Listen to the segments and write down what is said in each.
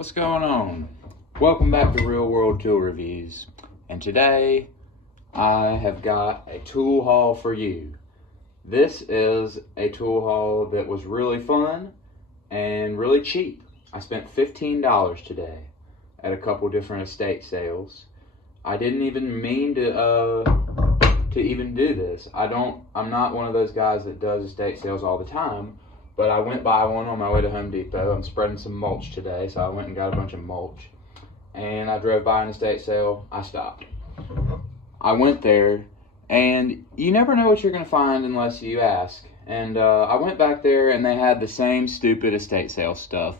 What's going on? Welcome back to Real World Tool Reviews, and today I have got a tool haul for you. This is a tool haul that was really fun and really cheap. I spent $15 today at a couple different estate sales. I didn't even mean to even do this. I'm not one of those guys that does estate sales all the time. But I went by one on my way to Home Depot. I'm spreading some mulch today, so I went and got a bunch of mulch. And I drove by an estate sale. I stopped. I went there, and you never know what you're going to find unless you ask. And I went back there, and they had the same stupid estate sale stuff.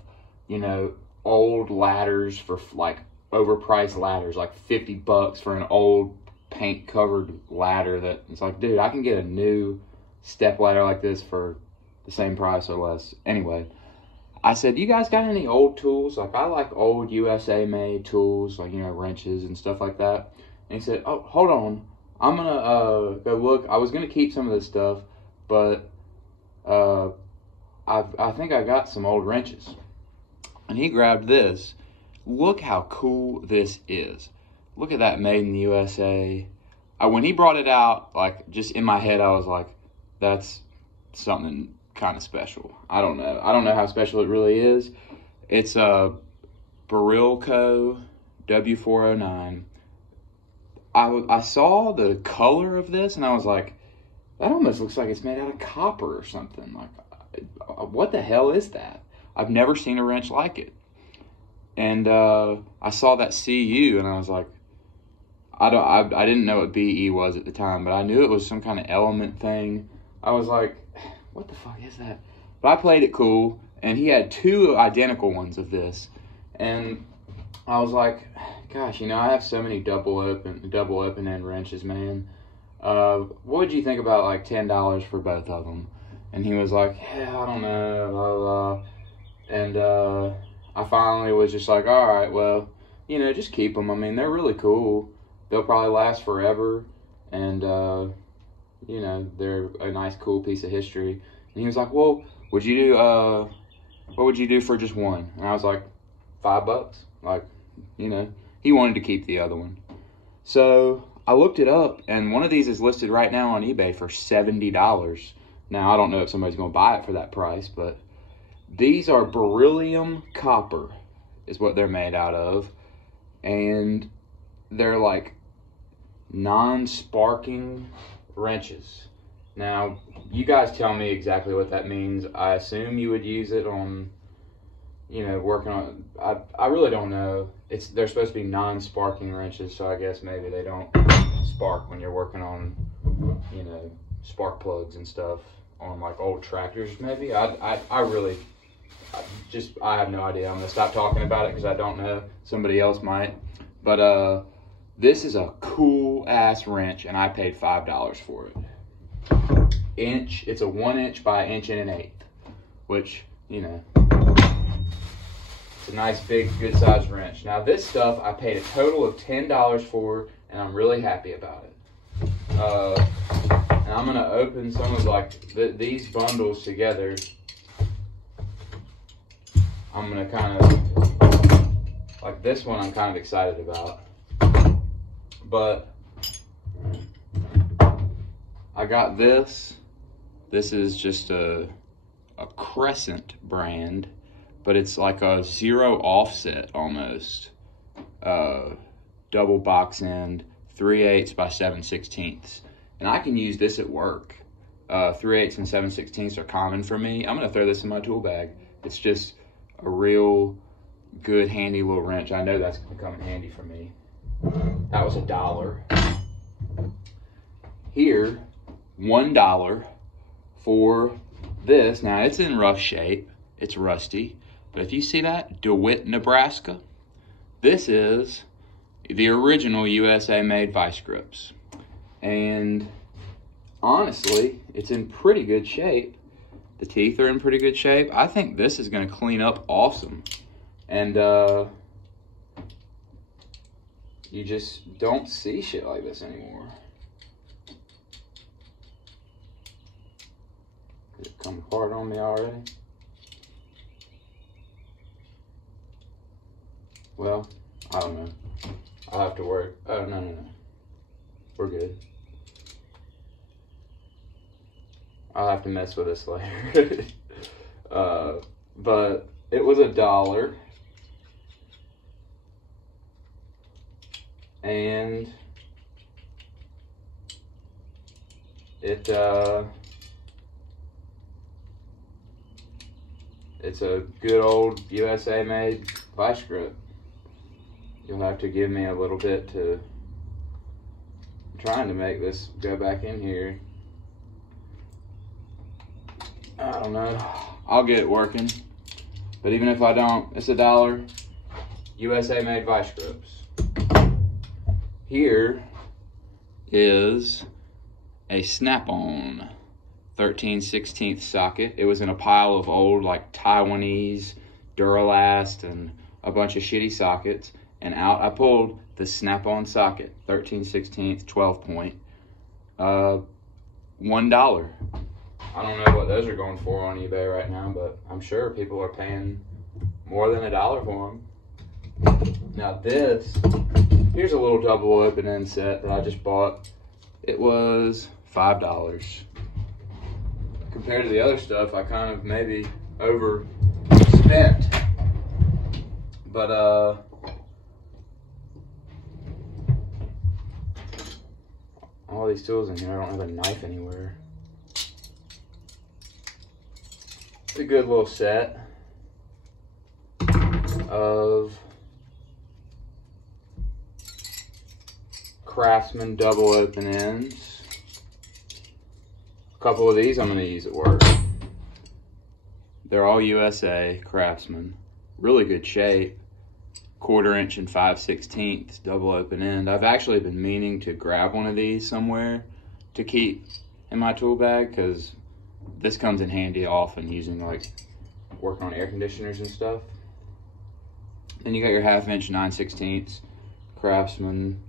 You know, old ladders for, like, overpriced ladders, like $50 for an old paint-covered ladder that it's like, dude, I can get a new step ladder like this for the same price or less. Anyway, I said, you guys got any old tools? Like, I like old USA made tools, like, you know, wrenches and stuff like that. And he said, oh, hold on, I'm gonna go look. I was gonna keep some of this stuff, but I think I got some old wrenches. And he grabbed this. Look how cool this is. Look at that, made in the USA. When he brought it out, like, just in my head, I was like, that's something kind of special. I don't know how special it really is. It's a Barilco W409. I saw the color of this and I was like, that almost looks like it's made out of copper or something. Like, what the hell is that? I've never seen a wrench like it. And I saw that CU and I was like, I didn't know what BE was at the time, but I knew it was some kind of element thing. I was like, what the fuck is that? But I played it cool, and he had two identical ones of this, and I was like, gosh, you know, I have so many double open end wrenches, man. What would you think about like $10 for both of them? And he was like, yeah, I don't know, blah, blah. And I finally was just like, all right, well, you know, just keep them. I mean, they're really cool. They'll probably last forever, and you know, they're a nice, cool piece of history. And he was like, well, what would you do for just one? And I was like, $5. Like, you know, he wanted to keep the other one. So I looked it up, and one of these is listed right now on eBay for $70. Now, I don't know if somebody's going to buy it for that price, but these are beryllium copper is what they're made out of. And they're like non-sparking wrenches. Now, you guys tell me exactly what that means. I assume you would use it on, you know, working on, I really don't know. They're supposed to be non-sparking wrenches, so I guess maybe they don't spark when you're working on, you know, spark plugs and stuff on like old tractors, maybe. I have no idea. I'm gonna stop talking about it because I don't know. Somebody else might. But this is a cool ass wrench, and I paid $5 for it. It's a 1 inch by 1 1/8 inch, which, you know, it's a nice big good sized wrench. Now this stuff I paid a total of $10 for, and I'm really happy about it. And I'm gonna open some of like these bundles together. I'm gonna kind of, like this one I'm kind of excited about. But I got this. This is just a Crescent brand, but it's like a 0 offset almost. Double box end, 3/8 by 7/16. And I can use this at work. 3/8 and 7/16 are common for me. I'm gonna throw this in my tool bag. It's just a real good, handy little wrench. I know that's gonna come in handy for me. That was $1. Here, $1 for this. Now, it's in rough shape. It's rusty. But if you see that, DeWitt, Nebraska, this is the original USA-made vice grips. And honestly, it's in pretty good shape. The teeth are in pretty good shape. I think this is going to clean up awesome. And you just don't see shit like this anymore. Did it come apart on me already? Well, I don't know. I'll have to work. Oh, no. We're good. I'll have to mess with this later. But it was $1. And it's a good old USA made Vise-grip. You'll have to give me a little bit to, I'm trying to make this go back in here. I don't know. I'll get it working. But even if I don't, it's $1. USA made Vise-grips. Here is a snap-on 13/16 socket. It was in a pile of old like Taiwanese Duralast and a bunch of shitty sockets, and out I pulled the snap-on socket, 13/16 12 point, $1. I don't know what those are going for on eBay right now, but I'm sure people are paying more than $1 for them. Now this, here's a little double open end set that I just bought. It was $5. Compared to the other stuff, I kind of maybe overspent. But all these tools in here, I don't have a knife anywhere. It's a good little set of Craftsman double open ends. A couple of these I'm going to use at work. They're all USA Craftsman. Really good shape. 1/4 inch and 5/16 double open end. I've actually been meaning to grab one of these somewhere to keep in my tool bag, because this comes in handy often using like working on air conditioners and stuff. Then you got your 1/2 inch 9/16 Craftsman.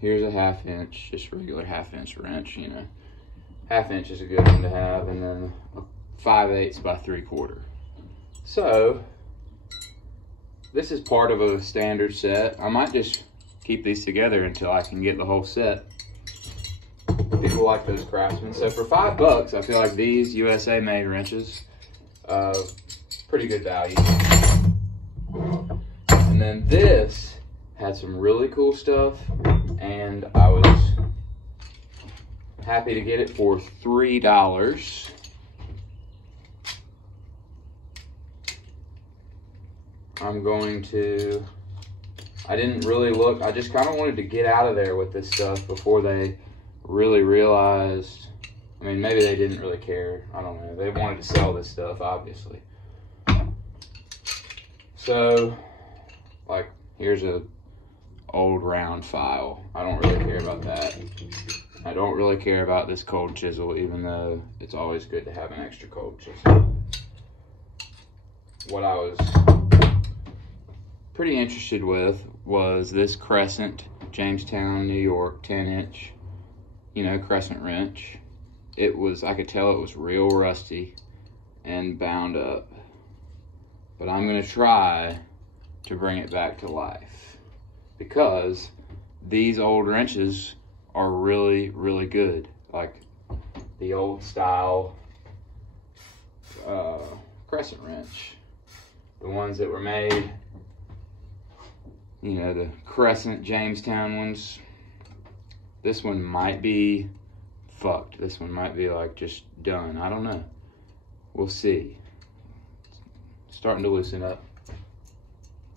Here's a 1/2 inch, just regular 1/2 inch wrench, you know. 1/2 inch is a good one to have, and then a 5/8 by 3/4. So this is part of a standard set. I might just keep these together until I can get the whole set. People like those Craftsman. So for $5, I feel like these USA made wrenches, pretty good value. And then this had some really cool stuff, and I was happy to get it for $3. I'm going to, I didn't really look, I just kind of wanted to get out of there with this stuff before they really realized, I mean, maybe they didn't really care, I don't know, they wanted to sell this stuff, obviously. So, like, here's a old round file. I don't really care about that. I don't really care about this cold chisel, even though it's always good to have an extra cold chisel. What I was pretty interested with was this Crescent, Jamestown, New York, 10-inch, you know, Crescent wrench. It was, I could tell it was real rusty and bound up. But I'm gonna try to bring it back to life, because these old wrenches are really, really good. Like the old style Crescent wrench. The ones that were made, you know, the Crescent Jamestown ones. This one might be fucked. This one might be like just done. I don't know. We'll see. It's starting to loosen up.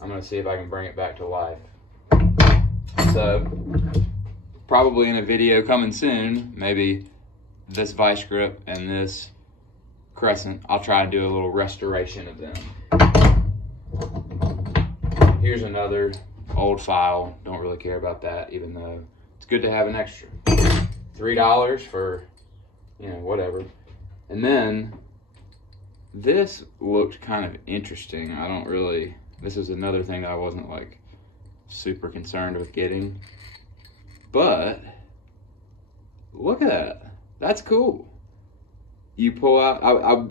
I'm gonna see if I can bring it back to life. So, probably in a video coming soon, maybe this Vise-grip and this Crescent, I'll try and do a little restoration of them. Here's another old file. Don't really care about that, even though it's good to have an extra. $3 for, you know, whatever. And then this looked kind of interesting. I don't really, this is another thing that I wasn't like super concerned with getting. But look at that. That's cool. You pull out,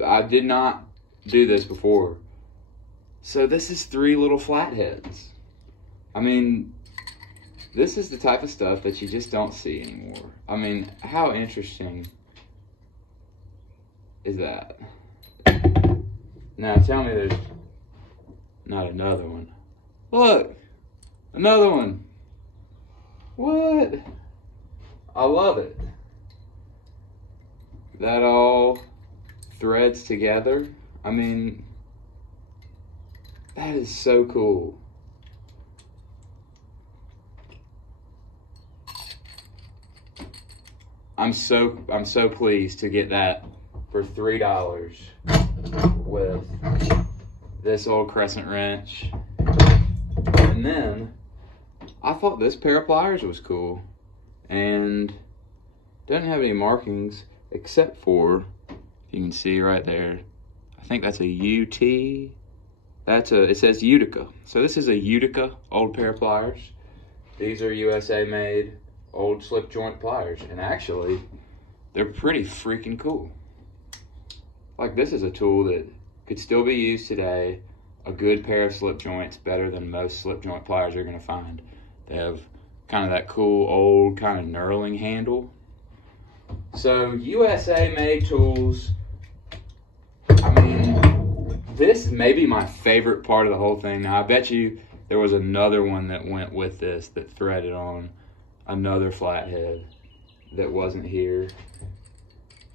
I did not do this before. So this is 3 little flatheads. I mean, this is the type of stuff that you just don't see anymore. I mean, how interesting is that? Now tell me there's not another one. Look, another one. What? I love it. That all threads together. I mean, that is so cool. I'm so pleased to get that for $3 with this old Crescent wrench. And then I thought this pair of pliers was cool, and doesn't have any markings except for, you can see right there, I think that's a UT. It says Utica. So this is a Utica old pair of pliers. These are USA made old slip joint pliers, and actually they're pretty freaking cool. Like, this is a tool that could still be used today. A good pair of slip joints, better than most slip joint pliers you're gonna find. They have kind of that cool old kind of knurling handle. So USA made tools. I mean, this may be my favorite part of the whole thing. Now I bet you there was another one that went with this that threaded on another flathead that wasn't here.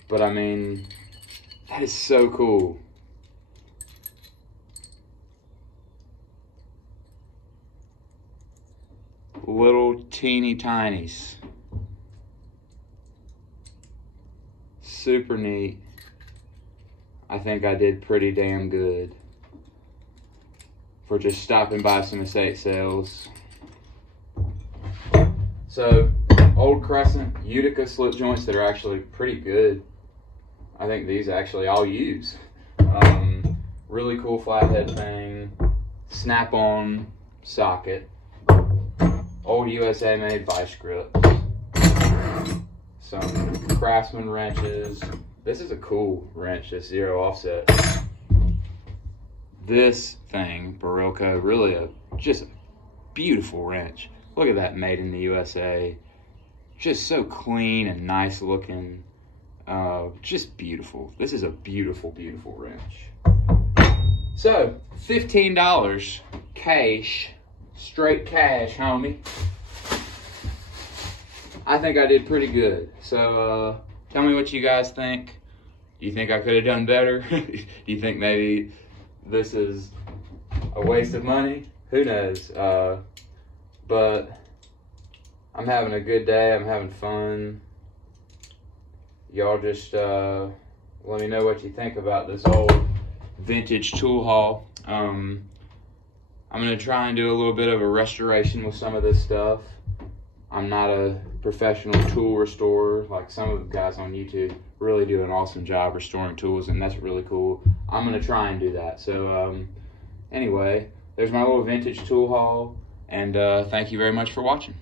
But I mean, that is so cool. Little teeny tinies. Super neat. I think I did pretty damn good for just stopping by some estate sales. So, old Crescent Utica slip joints that are actually pretty good. I think these actually I'll use. Really cool flathead thing. Snap-on socket. Old USA made Vise-grip. Some Craftsman wrenches. This is a cool wrench, this 0 offset. This thing, Barilco, really just a beautiful wrench. Look at that, made in the USA. Just so clean and nice looking. Just beautiful. This is a beautiful, beautiful wrench. So, $15 cash, straight cash, homie. I think I did pretty good. So, tell me what you guys think. Do you think I could have done better? Do you think maybe this is a waste of money? Who knows? But I'm having a good day. I'm having fun. Y'all just let me know what you think about this old vintage tool haul. I'm going to try and do a little bit of a restoration with some of this stuff. I'm not a professional tool restorer. Like some of the guys on YouTube really do an awesome job restoring tools, and that's really cool. I'm going to try and do that. So anyway, there's my little vintage tool haul, and thank you very much for watching.